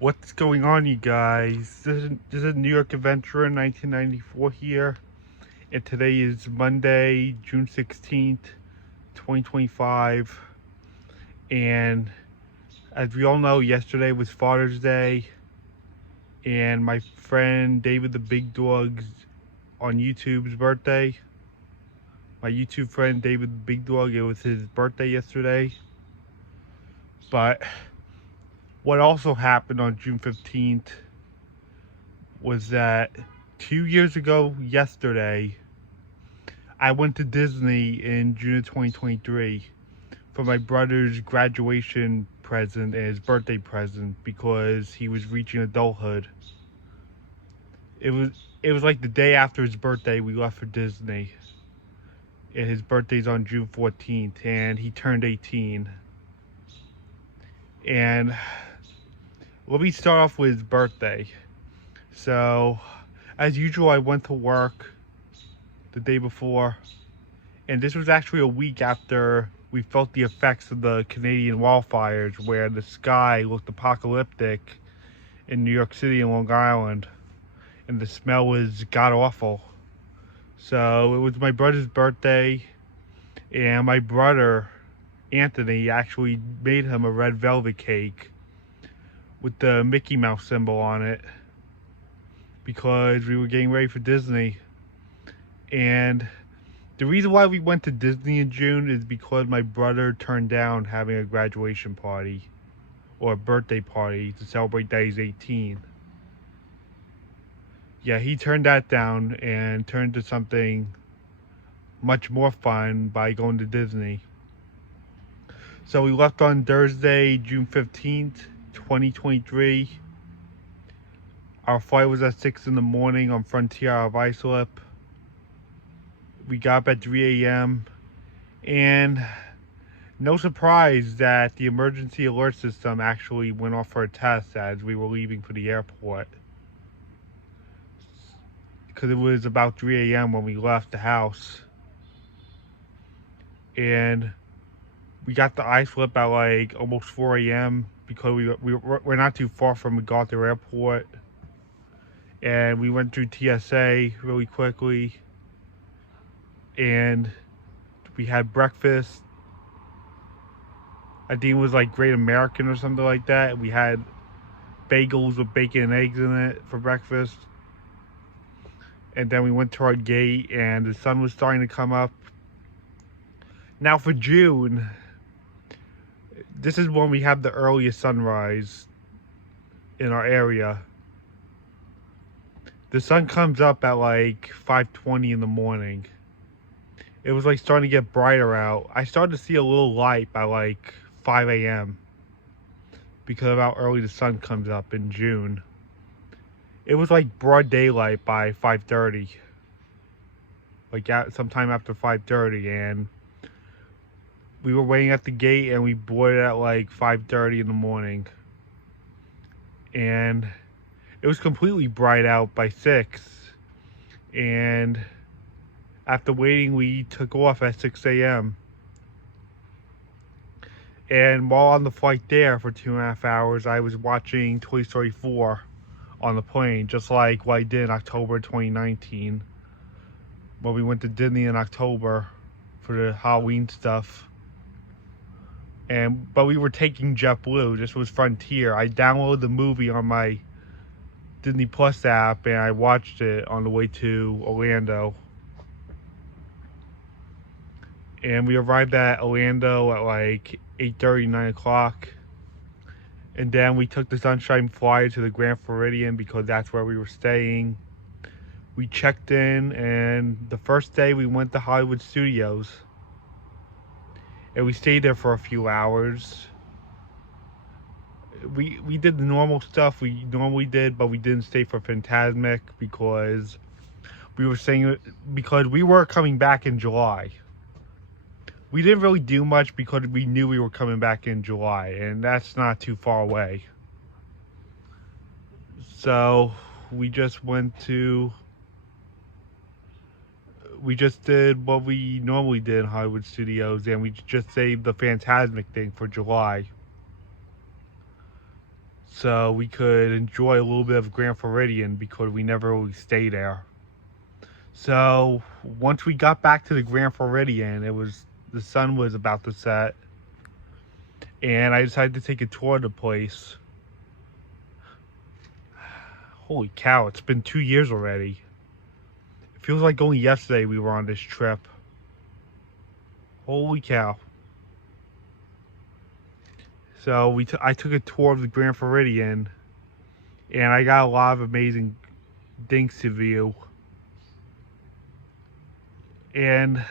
What's going on, you guys? This is New York Adventurer 1994 here, and today is Monday, June 16th, 2025. And as we all know, yesterday was Father's Day, and my friend David the Big Dog's on YouTube's birthday. My YouTube friend David the Big Dog, it was his birthday yesterday. But what also happened on June 15th was that 2 years ago yesterday, I went to Disney in June of 2023 for my brother's graduation present and his birthday present because he was reaching adulthood. It was it was like the day after his birthday we left for Disney. And his birthday's on June 14th and he turned 18. And let me start off with his birthday. So, as usual, I went to work the day before, and this was actually a week after we felt the effects of the Canadian wildfires, where the sky looked apocalyptic in New York City and Long Island, and the smell was god awful. So it was my brother's birthday, and my brother Anthony actually made him a red velvet cake with the Mickey Mouse symbol on it because we were getting ready for Disney. And the reason why we went to Disney in June is because my brother turned down having a graduation party or a birthday party to celebrate that he's 18. Yeah, he turned that down and turned to something much more fun by going to Disney. So we left on Thursday, June 15th, 2023. Our flight was at 6 in the morning on Frontier out of Islip. We got up at 3 a.m. and no surprise that the emergency alert system actually went off for a test as we were leaving for the airport. Because it was about 3 a.m. when we left the house. And we got to Islip at like almost 4 a.m. because we're not too far from MacArthur Airport. And we went through TSA really quickly. And we had breakfast. I think it was like Great American or something like that. We had bagels with bacon and eggs in it for breakfast. And then we went to our gate and the sun was starting to come up. Now for June, this is when we have the earliest sunrise in our area. The sun comes up at like 5:20 in the morning. It was like starting to get brighter out. I started to see a little light by like 5 a.m. because of how early the sun comes up in June. It was like broad daylight by 5:30. Like sometime after 5:30, and we were waiting at the gate and we boarded at like 5:30 in the morning. And it was completely bright out by 6. And after waiting, we took off at 6 a.m. And while on the flight there for 2.5 hours, I was watching Toy Story 4 on the plane, just like what I did in October 2019. When we went to Disney in October for the Halloween stuff. But we were taking JetBlue. This was Frontier. I downloaded the movie on my Disney Plus app and I watched it on the way to Orlando. And we arrived at Orlando at like 8:30, 9 o'clock. And then we took the Sunshine Flyer to the Grand Floridian because that's where we were staying. We checked in, and the first day we went to Hollywood Studios. And we stayed there for a few hours. We did the normal stuff we normally did, but we didn't stay for Fantasmic because we were coming back in July. We didn't really do much because we knew we were coming back in July, and that's not too far away. So we just did what we normally did in Hollywood Studios, and we just saved the Fantasmic thing for July. so we could enjoy a little bit of Grand Floridian because we never really stayed there. So once we got back to the Grand Floridian, the sun was about to set, and I decided to take a tour of the place. Holy cow, it's been 2 years already. It feels like only yesterday we were on this trip. Holy cow. So I took a tour of the Grand Floridian, and I got a lot of amazing things to view. And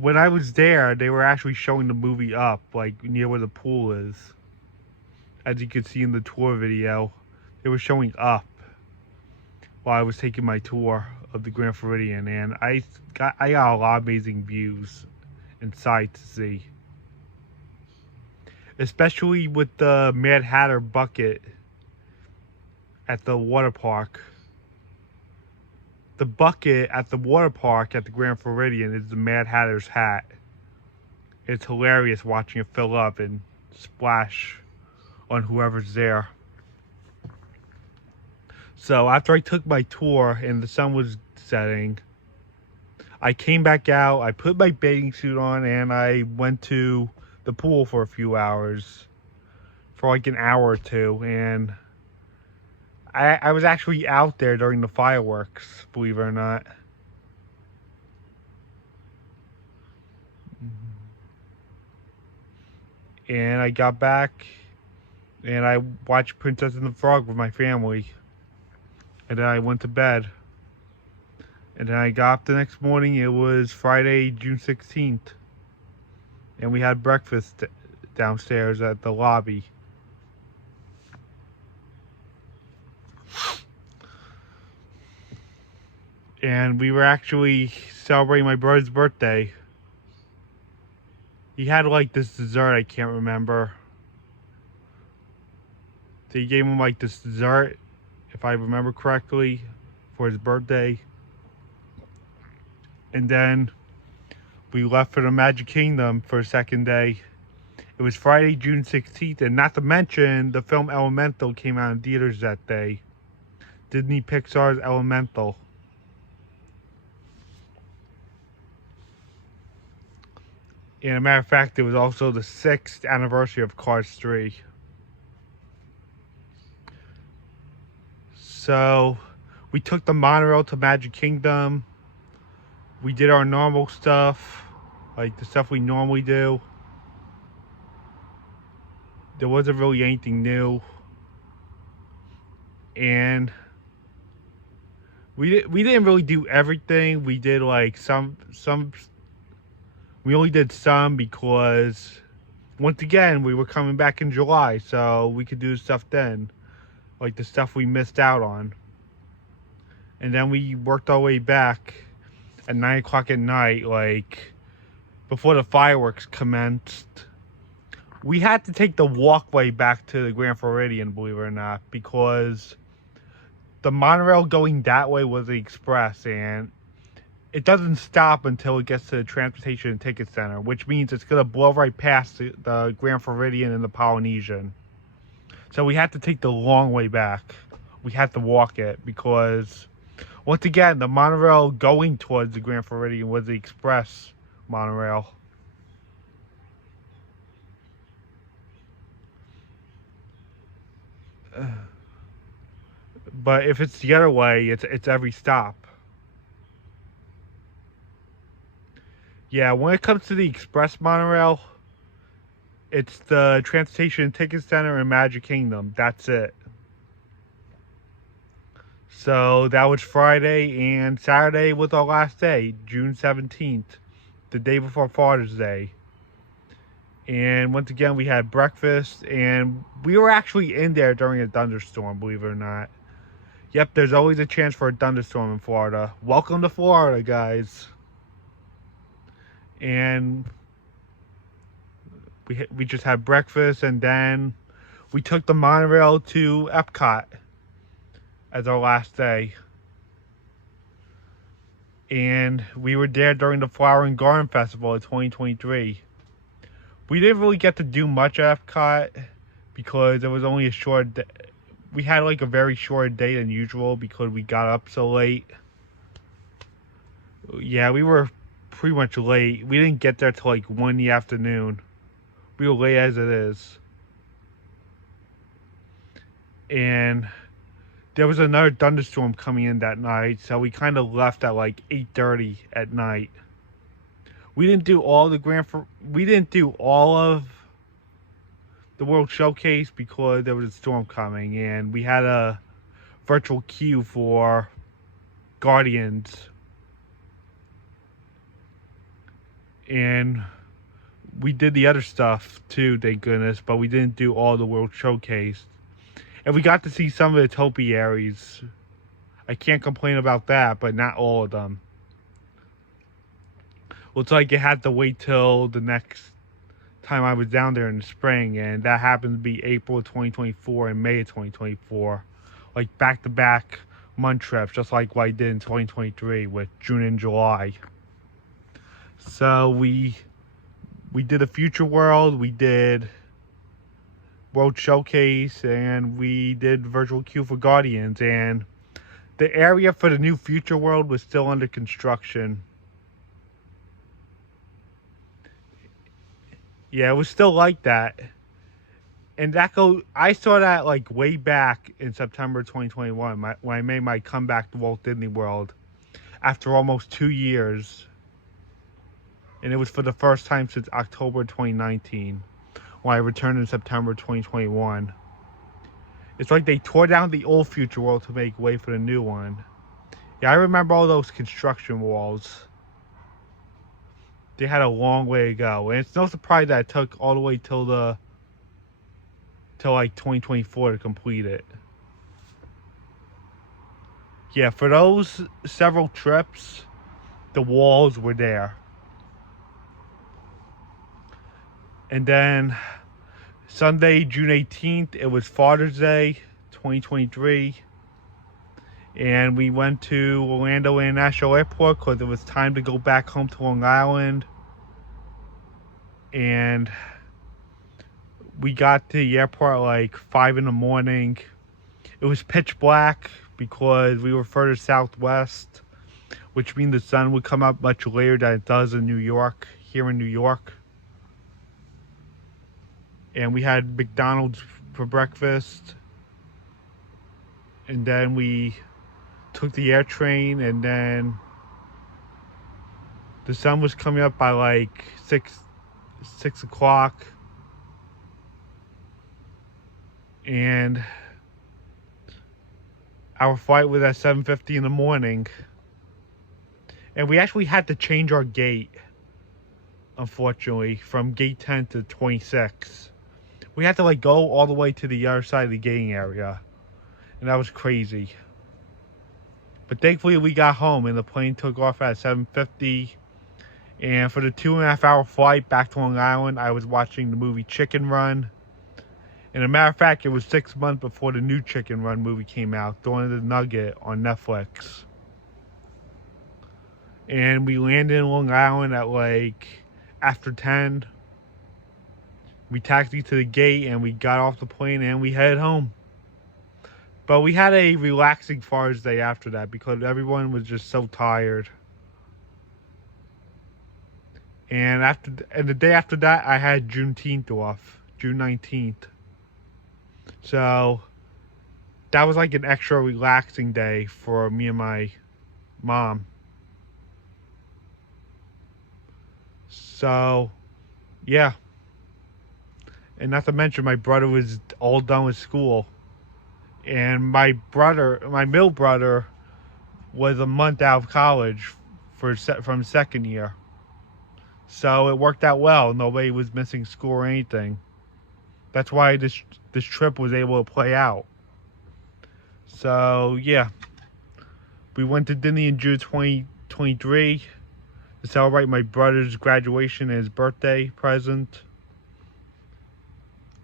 when I was there, they were actually showing the movie Up, like near where the pool is. As you can see in the tour video, they were showing Up while I was taking my tour of the Grand Floridian, and I got a lot of amazing views and sights to see. Especially with the Mad Hatter bucket at the water park. The bucket at the water park at the Grand Floridian is the Mad Hatter's hat. It's hilarious watching it fill up and splash on whoever's there. So after I took my tour and the sun was setting, I came back out, I put my bathing suit on, and I went to the pool for a few hours, for like an hour or two, and I was actually out there during the fireworks, believe it or not. And I got back, and I watched Princess and the Frog with my family. And then I went to bed. And then I got up the next morning. It was Friday, June 16th. And we had breakfast downstairs at the lobby. And we were actually celebrating my brother's birthday. He had like this dessert, I can't remember. They gave him like this dessert, if I remember correctly, for his birthday. And then we left for the Magic Kingdom for a second day. It was Friday, June 16th, and not to mention, the film Elemental came out in theaters that day. Disney Pixar's Elemental. And as a matter of fact, it was also the 6th anniversary of Cars 3. So, we took the monorail to Magic Kingdom. We did our normal stuff, like the stuff we normally do. There wasn't really anything new. And we didn't really do everything. We did like some we only did some because, once again, we were coming back in July, so we could do stuff then. Like the stuff we missed out on. And then we worked our way back at 9 o'clock at night, like, before the fireworks commenced. We had to take the walkway back to the Grand Floridian, believe it or not, because the monorail going that way was the express, and it doesn't stop until it gets to the Transportation and Ticket Center, which means it's going to blow right past the Grand Floridian and the Polynesian. So we had to take the long way back. We had to walk it because, once again, the monorail going towards the Grand Floridian was the express monorail. But if it's the other way, it's every stop. Yeah, when it comes to the express monorail, it's the Transportation and Ticket Center and Magic Kingdom. That's it. So that was Friday, and Saturday was our last day, June 17th, the day before Father's Day. And once again, we had breakfast, and we were actually in there during a thunderstorm, believe it or not. Yep, there's always a chance for a thunderstorm in Florida. Welcome to Florida, guys. And we just had breakfast, and then we took the monorail to Epcot as our last day. And we were there during the Flower and Garden Festival of 2023. We didn't really get to do much at Epcot because it was only a short day. We had like a very short day than usual because we got up so late. Yeah, we were pretty much late. We didn't get there till like 1 in the afternoon. We were late as it is. And there was another thunderstorm coming in that night, so we kind of left at like 8:30 at night. We didn't do all of the World Showcase because there was a storm coming, and we had a virtual queue for Guardians. And we did the other stuff too, thank goodness, but we didn't do all the World Showcase. And we got to see some of the topiaries. I can't complain about that, but not all of them. Looks like it had to wait till the next time I was down there in the spring, and that happened to be April of 2024 and May of 2024. Like back-to-back month trips, just like what I did in 2023 with June and July. So we did a Future World, we did World Showcase, and we did virtual queue for Guardians, and the area for the new Future World was still under construction. Yeah, it was still like that. And I saw that like way back in September 2021 when I made my comeback to Walt Disney World after almost 2 years. And it was for the first time since October 2019 when I returned in September 2021. It's like they tore down the old Future World to make way for the new one. Yeah, I remember all those construction walls. They had a long way to go, and it's no surprise that it took all the way till like 2024 to complete it. Yeah, for those several trips, the walls were there. And then Sunday, June 18th, it was Father's Day 2023. And we went to Orlando International Airport because it was time to go back home to Long Island. And we got to the airport at like 5 in the morning. It was pitch black because we were further southwest, which means the sun would come up much later than it does in New York, here in New York. And we had McDonald's for breakfast. And then we took the air train, and then the sun was coming up by like 6 o'clock. And our flight was at 7:50 in the morning. And we actually had to change our gate, unfortunately, from gate 10 to 26. We had to like go all the way to the other side of the gating area. And that was crazy. But thankfully we got home and the plane took off at 7:50. And for the 2.5 hour flight back to Long Island, I was watching the movie Chicken Run. And as a matter of fact, it was 6 months before the new Chicken Run movie came out, Dawn of the Nugget on Netflix. And we landed in Long Island at like after 10. We taxied to the gate and we got off the plane and we headed home. But we had a relaxing Father's Day after that because everyone was just so tired. And the day after that, I had Juneteenth off, June 19th. So that was like an extra relaxing day for me and my mom. So, yeah. And not to mention, my brother was all done with school. And my middle brother, was a month out of college from second year. So it worked out well. Nobody was missing school or anything. That's why this trip was able to play out. So, yeah. We went to Disney in June 2023 to celebrate my brother's graduation and his birthday present,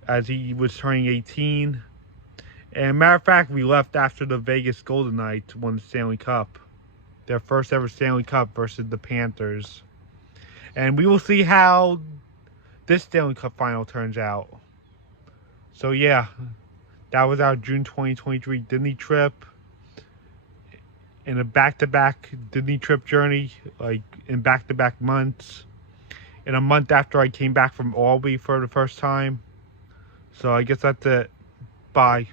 as he was turning 18. And matter of fact, we left after the Vegas Golden Knights won the Stanley Cup. Their first ever Stanley Cup versus the Panthers. And we will see how this Stanley Cup final turns out. So yeah, that was our June 2023 Disney trip. In a back-to-back Disney trip journey, like in back-to-back months. In a month after I came back from Albany for the first time. So I guess that's it. Bye.